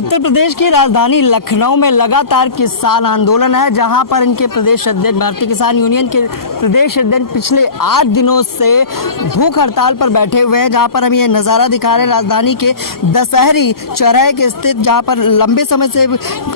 उत्तर प्रदेश की राजधानी लखनऊ में लगातार किसान आंदोलन है, जहां पर इनके प्रदेश अध्यक्ष भारतीय किसान यूनियन के प्रदेश अध्यक्ष पिछले 8 दिनों से भूख हड़ताल पर बैठे हुए हैं। जहां पर हम ये नज़ारा दिखा रहे हैं राजधानी के दशहरी चौराहे के स्थित, जहां पर लंबे समय से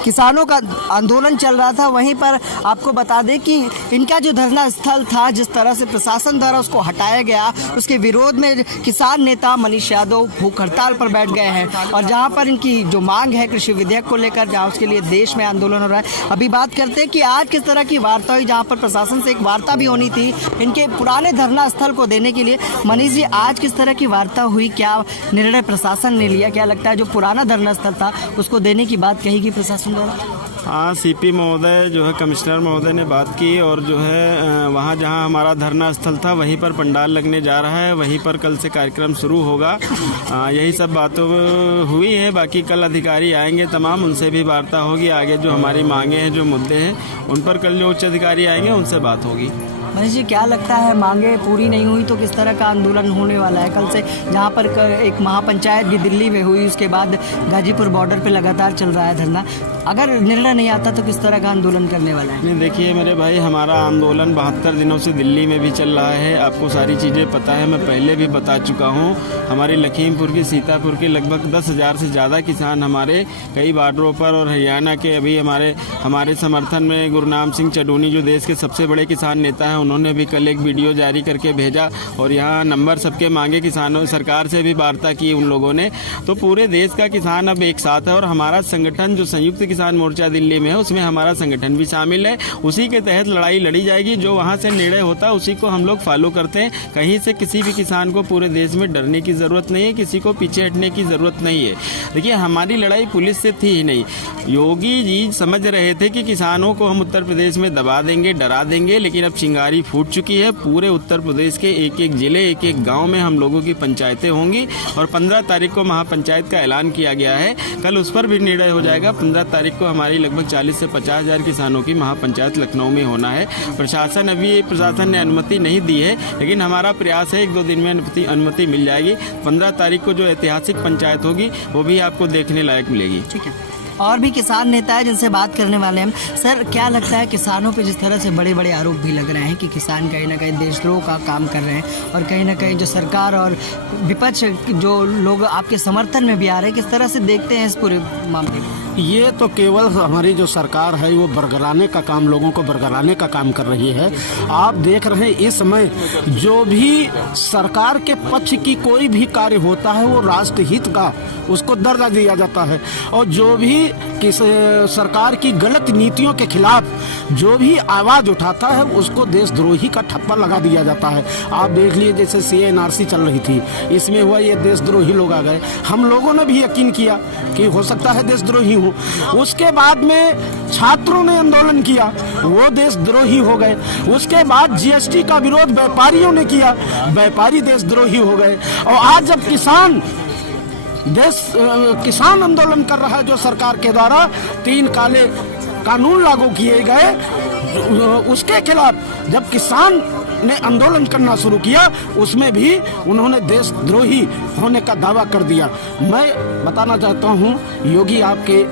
किसानों का आंदोलन चल रहा था। वहीं पर आपको बता दें कि इनका जो धरना स्थल था, जिस तरह से प्रशासन द्वारा उसको हटाया गया, उसके विरोध में किसान नेता मनीष यादव भूख हड़ताल पर बैठ गए हैं। और जहां पर इनकी जो मांग है कृषि विधेयक को लेकर, जहां उसके लिए देश में आंदोलन हो रहा है। अभी बात करते हैं कि आज किस तरह की वार्ता हुई, जहां पर प्रशासन से एक वार्ता भी होनी थी इनके पुराने धरना स्थल को देने के लिए। मनीष जी, आज किस तरह की वार्ता हुई, क्या निर्णय प्रशासन ने लिया? क्या लगता है जो पुराना धरना स्थल था उसको देने की बात कही गई प्रशासन द्वारा? हाँ, सीपी महोदय जो है कमिश्नर महोदय ने बात की और जो है वहाँ जहाँ हमारा धरना स्थल था वहीं पर पंडाल लगने जा रहा है, वहीं पर कल से कार्यक्रम शुरू होगा। यही सब बातों हुई है। बाकी कल अधिकारी आएंगे तमाम, उनसे भी वार्ता होगी। आगे जो हमारी मांगे हैं, जो मुद्दे हैं, उन पर कल जो उच्च अधिकारी आएंगे उनसे बात होगी। मनीष जी, क्या लगता है मांगे पूरी नहीं हुई तो किस तरह का आंदोलन होने वाला है कल से? जहां पर एक महापंचायत भी दिल्ली में हुई, उसके बाद गाजीपुर बॉर्डर पे लगातार चल रहा है धरना। अगर निर्णय नहीं आता तो किस तरह का आंदोलन करने वाला है? नहीं, देखिए मेरे भाई, हमारा आंदोलन 72 दिनों से दिल्ली में भी चल रहा है। आपको सारी चीज़ें पता है, मैं पहले भी बता चुका हूँ। हमारे लखीमपुर की, सीतापुर के लगभग 10,000 से ज़्यादा किसान हमारे कई बॉर्डरों पर, और हरियाणा के अभी हमारे समर्थन में गुरनाम सिंह चडूनी जो देश के सबसे बड़े किसान नेता हैं, उन्होंने भी कल एक वीडियो जारी करके भेजा और यहाँ नंबर सबके मांगे। किसानों सरकार से भी वार्ता की उन लोगों ने। तो पूरे देश का किसान अब एक साथ है और हमारा संगठन जो संयुक्त किसान मोर्चा दिल्ली में है, उसमें हमारा संगठन भी शामिल है। उसी के तहत लड़ाई लड़ी जाएगी। जो वहाँ से निर्णय होता है उसी को हम लोग फॉलो करते हैं। कहीं से किसी भी किसान को पूरे देश में डरने की ज़रूरत नहीं है, किसी को पीछे हटने की ज़रूरत नहीं है। देखिए, हमारी लड़ाई पुलिस से थी ही नहीं। योगी जी समझ रहे थे कि किसानों को हम उत्तर प्रदेश में दबा देंगे, डरा देंगे, लेकिन अब चिंगारी फूट चुकी है। पूरे उत्तर प्रदेश के एक एक जिले, एक एक गांव में हम लोगों की पंचायतें होंगी और 15 तारीख को महापंचायत का ऐलान किया गया है। कल उस पर भी निर्णय हो जाएगा। 15 तारीख को हमारी लगभग 40 से 50 हज़ार किसानों की महापंचायत लखनऊ में होना है। प्रशासन ने अनुमति नहीं दी है, लेकिन हमारा प्रयास है 1-2 दिन में अनुमति मिल जाएगी। 15 तारीख को जो ऐतिहासिक पंचायत होगी वो भी आपको देखने लायक मिलेगी। ठीक है, और भी किसान नेता है जिनसे बात करने वाले हैं। सर, क्या लगता है किसानों पे जिस तरह से बड़े बड़े आरोप भी लग रहे हैं कि किसान कहीं ना कहीं देशद्रोह का काम कर रहे हैं, और कहीं ना कहीं जो सरकार और विपक्ष जो लोग आपके समर्थन में भी आ रहे हैं, किस तरह से देखते हैं इस पूरे मामले को? ये तो केवल हमारी जो सरकार है वो बरगलाने का काम, लोगों को बरगलाने का काम कर रही है। आप देख रहे हैं इस समय जो भी सरकार के पक्ष की कोई भी कार्य होता है वो राष्ट्रहित का उसको दर्जा दिया जाता है, और जो भी सरकार की गलत नीतियों के खिलाफ जो भी आवाज उठाता है उसको देशद्रोही का ठप्पा लगा दिया जाता है। आप देख लिए जैसे CNRC चल रही थी, इसमें हुआ ये देशद्रोही लोग आ गए। हम लोगों ने भी यकीन किया कि हो सकता है देशद्रोही हो। उसके बाद में छात्रों ने आंदोलन किया, वो देशद्रोही हो गए। उसके बाद GST का विरोध व्यापारियों ने किया, व्यापारी देशद्रोही हो गए। और आज जब किसान आंदोलन कर रहा है, जो सरकार के द्वारा 3 काले कानून लागू किए गए, उसके खिलाफ जब किसान ने आंदोलन करना शुरू किया, उसमें भी उन्होंने देशद्रोही होने का दावा कर दिया। मैं बताना चाहता हूं, योगी आपके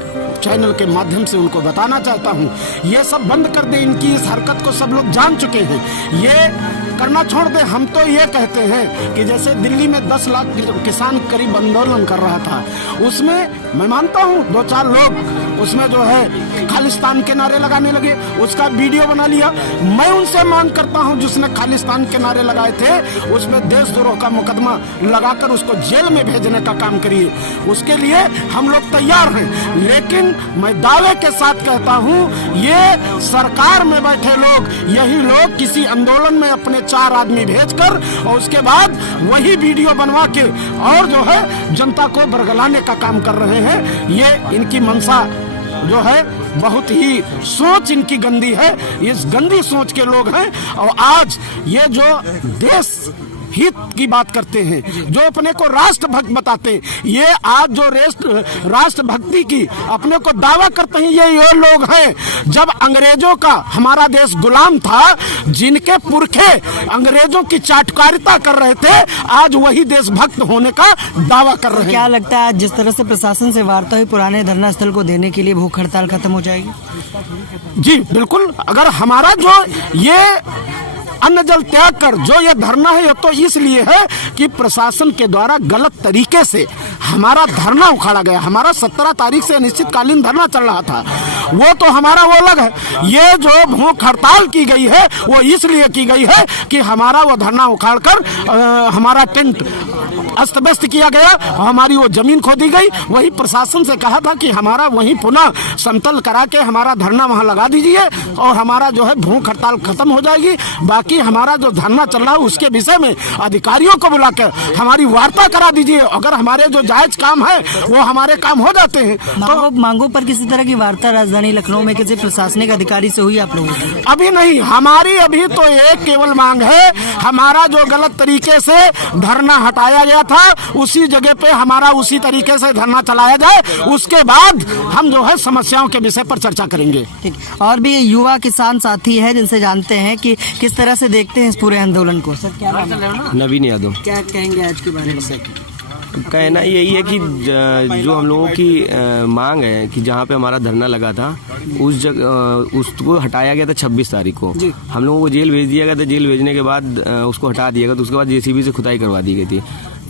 चैनल के माध्यम से उनको बताना चाहता हूं, ये सब बंद कर दे। इनकी इस हरकत को सब लोग जान चुके हैं, ये करना छोड़ दे। हम तो ये कहते हैं कि जैसे दिल्ली में 10 लाख किसान करीब आंदोलन कर रहा था, उसमें मैं मानता हूँ 2-4 लोग उसमें जो है खालिस्तान के नारे लगाने लगे, उसका वीडियो बना लिया। मैं उनसे मांग करता हूँ जिसने खालिस्तान के नारे लगाए थे उसमें देशद्रोह का मुकदमा लगाकर उसको जेल में भेजने का काम करिए। उसके लिए हम लोग तैयार हैं, लेकिन मैं दावे के साथ कहता हूँ ये सरकार में बैठे लोग, यही लोग किसी आंदोलन में अपने 4 आदमी भेजकर और उसके बाद वही वीडियो बनवा के और जो है जनता को बरगलाने का काम कर रहे हैं। ये इनकी मंशा जो है बहुत ही सोच इनकी गंदी है, इस गंदी सोच के लोग हैं। और आज ये जो देश हित की बात करते हैं, जो अपने को राष्ट्रभक्त बताते हैं, ये आज जो राष्ट्रभक्ति की अपने को दावा करते हैं, ये लोग हैं जब अंग्रेजों का हमारा देश गुलाम था, जिनके पुरखे अंग्रेजों की चाटकारिता कर रहे थे, आज वही देशभक्त होने का दावा कर रहे हैं। क्या लगता है आज जिस तरह से प्रशासन से वार्ता हुई, पुराने धरना स्थल को देने के लिए भूख हड़ताल खत्म हो जाएगी? जी बिल्कुल, अगर हमारा जो ये अन्न जल त्याग कर जो ये धरना है, ये तो इसलिए है कि प्रशासन के द्वारा गलत तरीके से हमारा धरना उखाड़ा गया। हमारा 17 तारीख से अनिश्चितकालीन धरना चल रहा था, वो तो हमारा वो अलग है। ये जो भूख हड़ताल की गई है वो इसलिए की गई है कि हमारा वो धरना उखाड़ कर हमारा टेंट अस्त व्यस्त किया गया, हमारी वो जमीन खोदी गई। वही प्रशासन से कहा था कि हमारा वहीं पुनः समतल करा के हमारा धरना वहां लगा दीजिए और हमारा जो है भूख हड़ताल खत्म हो जाएगी। बाकी हमारा जो धरना चल रहा है उसके विषय में अधिकारियों को बुलाकर हमारी वार्ता करा दीजिए। अगर हमारे जो जायज काम है वो हमारे काम हो जाते हैं तो मांगों पर किसी तरह की वार्ता राजधानी लखनऊ में किसी प्रशासनिक अधिकारी से हुई आप लोगों की? अभी नहीं, हमारी अभी तो एक केवल मांग है, हमारा जो गलत तरीके से धरना हटाया गया था उसी जगह पे हमारा उसी तरीके से धरना चलाया जाए, उसके बाद हम जो है समस्याओं के विषय पर चर्चा करेंगे। ठीक, और भी युवा किसान साथी है जिनसे जानते हैं कि किस तरह से देखते हैं इस पूरे आंदोलन को। सर क्या नाम है? नवीन यादव। क्या कहेंगे आज के बारे में? कहना यही है कि जो हम लोगों की मांग है कि जहाँ पे हमारा धरना लगा था उस जगह उसको हटाया गया था 26 तारीख को। हम लोगों को जेल भेज दिया गया था, जेल भेजने के बाद उसको हटा दिया गया, तो उसके बाद JCB से खुदाई करवा दी गई थी।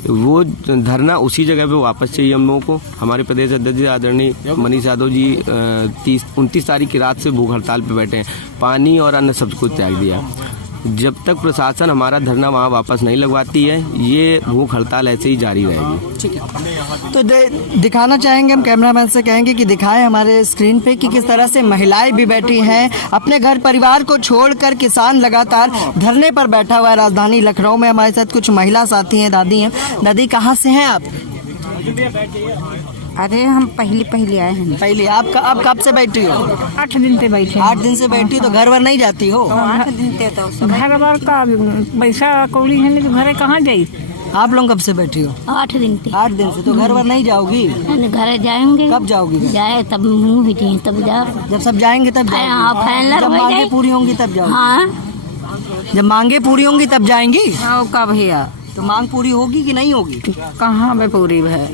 वो धरना उसी जगह पे वापस चाहिए हम लोगों को। हमारे प्रदेश अध्यक्ष जी आदरणीय मनीष यादव जी 29 तारीख की रात से भूख हड़ताल पे बैठे हैं, पानी और अन्न सब कुछ त्याग दिया। जब तक प्रशासन हमारा धरना वहाँ वापस नहीं लगवाती है, ये भूख हड़ताल ऐसे ही जारी रहेगी। ठीक है, तो दिखाना चाहेंगे, हम कैमरामैन से कहेंगे कि दिखाएं हमारे स्क्रीन पे कि किस तरह से महिलाएं भी बैठी हैं, अपने घर परिवार को छोड़कर किसान लगातार धरने पर बैठा हुआ है राजधानी लखनऊ में। हमारे साथ कुछ महिला साथी हैं, दादी हैं। दादी कहाँ से हैं आप? अरे हम पहले आए हैं। पहले आप कब से बैठी हो? 8 दिन से बैठे। 8 दिन से बैठी, तो घर वर नहीं जाती हो? 8 दिन से तो घर बार का पैसा कौड़ी है नहीं, घर कहाँ जाई? आप लोग कब से बैठी हो? 8 दिन से। 8 दिन से, तो घर वर नहीं जाओगी? घर जाएंगे। कब जाओगी? जाए तब मुँह हुई तब जा। जब सब जाएंगे तब जाएंगे? जब मांगे पूरी होंगी तब जाओगी? हाँ, जब मांगे पूरी होंगी तब जाएंगी? का भैया तो मांग पूरी होगी कि नहीं होगी? कहाँ पे पूरी है?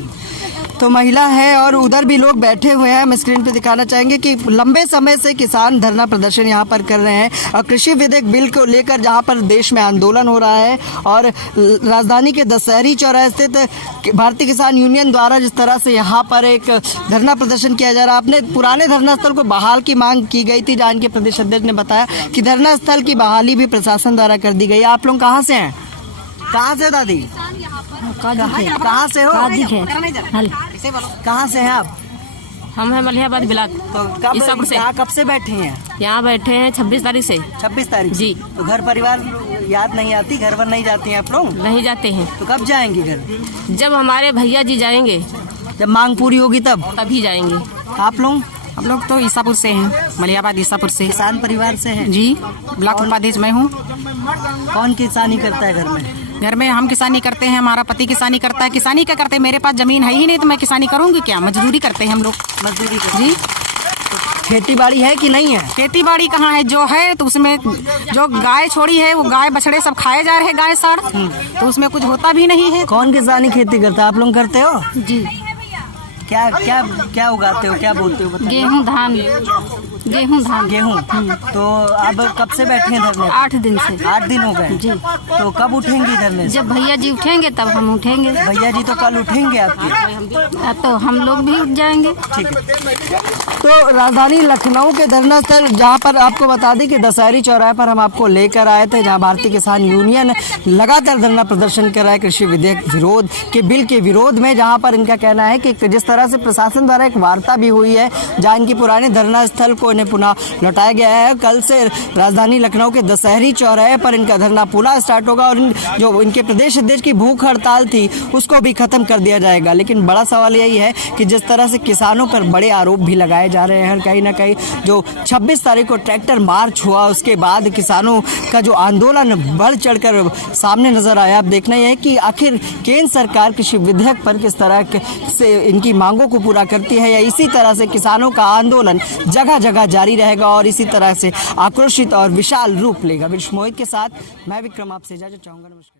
तो महिला है और उधर भी लोग बैठे हुए हैं। हम स्क्रीन पे दिखाना चाहेंगे कि लंबे समय से किसान धरना प्रदर्शन यहाँ पर कर रहे हैं और कृषि विधेयक बिल को लेकर जहाँ पर देश में आंदोलन हो रहा है, और राजधानी के दशहरी चौराहे स्थित भारतीय किसान यूनियन द्वारा जिस तरह से यहाँ पर एक धरना प्रदर्शन किया जा रहा है। अपने पुराने धरना स्थल को बहाल की मांग की गई थी, जहाँ के प्रदेश अध्यक्ष ने बताया कि धरना स्थल की बहाली भी प्रशासन द्वारा कर दी गई। आप लोग कहाँ से हैं? कहाँ से दादी? कहाँ से हो? कहाँ से हैं आप? हम हैं मलिहाबाद ब्लॉक। तो कब से बैठे हैं? यहाँ बैठे हैं 26 तारीख से। 26 तारीख जी। तो घर परिवार याद नहीं आती? घर पर नहीं जाती हैं आप लोग? नहीं जाते हैं। तो कब जाएंगे घर? जब हमारे भैया जी जाएंगे, जब मांग पूरी होगी तभी जाएंगे। आप लोग? हम लोग तो ईसापुर से हैं, मलिहाबाद ईसापुर से। किसान परिवार से हैं? जी, ब्लॉक उपाध्यक्ष मैं हूँ। कौन किसानी करता है घर में? घर में हम किसानी करते हैं, हमारा पति किसानी करता है। किसानी क्या करते हैं, मेरे पास जमीन है ही नहीं तो मैं किसानी करूँगी क्या? मजदूरी करते हैं हम लोग। मजदूरी करते जी। खेती बाड़ी है कि नहीं है? खेती बाड़ी कहाँ है? जो है तो उसमें जो गाय छोड़ी है वो गाय बछड़े सब खाए जा रहे हैं, गाय साड़, तो उसमें कुछ होता भी नहीं है। कौन किसानी खेती करता है? आप लोग करते हो? जी। क्या क्या क्या उगाते हो, क्या बोलते हो? गेहूँ धान। गेहूँ। तो अब कब से बैठे हैं धरने? 8 दिन से। 8 दिन हो गए जी। तो कब उठेंगी धरने? जब भैया जी उठेंगे तब हम उठेंगे। भैया जी तो कल उठेंगे आपके? तो हम लोग भी उठ जाएंगे। ठीक है। तो राजधानी लखनऊ के धरना स्थल, जहाँ पर आपको बता दें कि दशहरी चौराहे पर हम आपको लेकर आए थे, जहाँ भारतीय किसान यूनियन लगातार धरना प्रदर्शन कर रहा है कृषि विधेयक विरोध के बिल के विरोध में, जहाँ पर इनका कहना है कि जिस तरह तरह से प्रशासन द्वारा एक वार्ता भी हुई है जहां इनकी पुराने धरना स्थल को इन्हें पुनः लौटाया गया है। कल से राजधानी लखनऊ के दशहरी चौराहे पर इनका धरना पुनः स्टार्ट होगा और जो इनके प्रदेश अध्यक्ष की भूख हड़ताल थी उसको भी खत्म कर दिया जाएगा। लेकिन बड़ा सवाल यही है कि जिस तरह से किसानों पर बड़े आरोप भी लगाए जा रहे हैं, कहीं ना कहीं जो 26 तारीख को ट्रैक्टर मार्च हुआ उसके बाद किसानों का जो आंदोलन बढ़ चढ़कर सामने नजर आया। अब देखना यह है कि आखिर केंद्र सरकार कृषि विधेयक पर किस तरह से इनकी मांगों को पूरा करती है या इसी तरह से किसानों का आंदोलन जगह जगह जारी रहेगा और इसी तरह से आक्रोशित और विशाल रूप लेगा। विश्व मोहित के साथ मैं विक्रम आपसे इजाजत चाहूंगा। नमस्कार।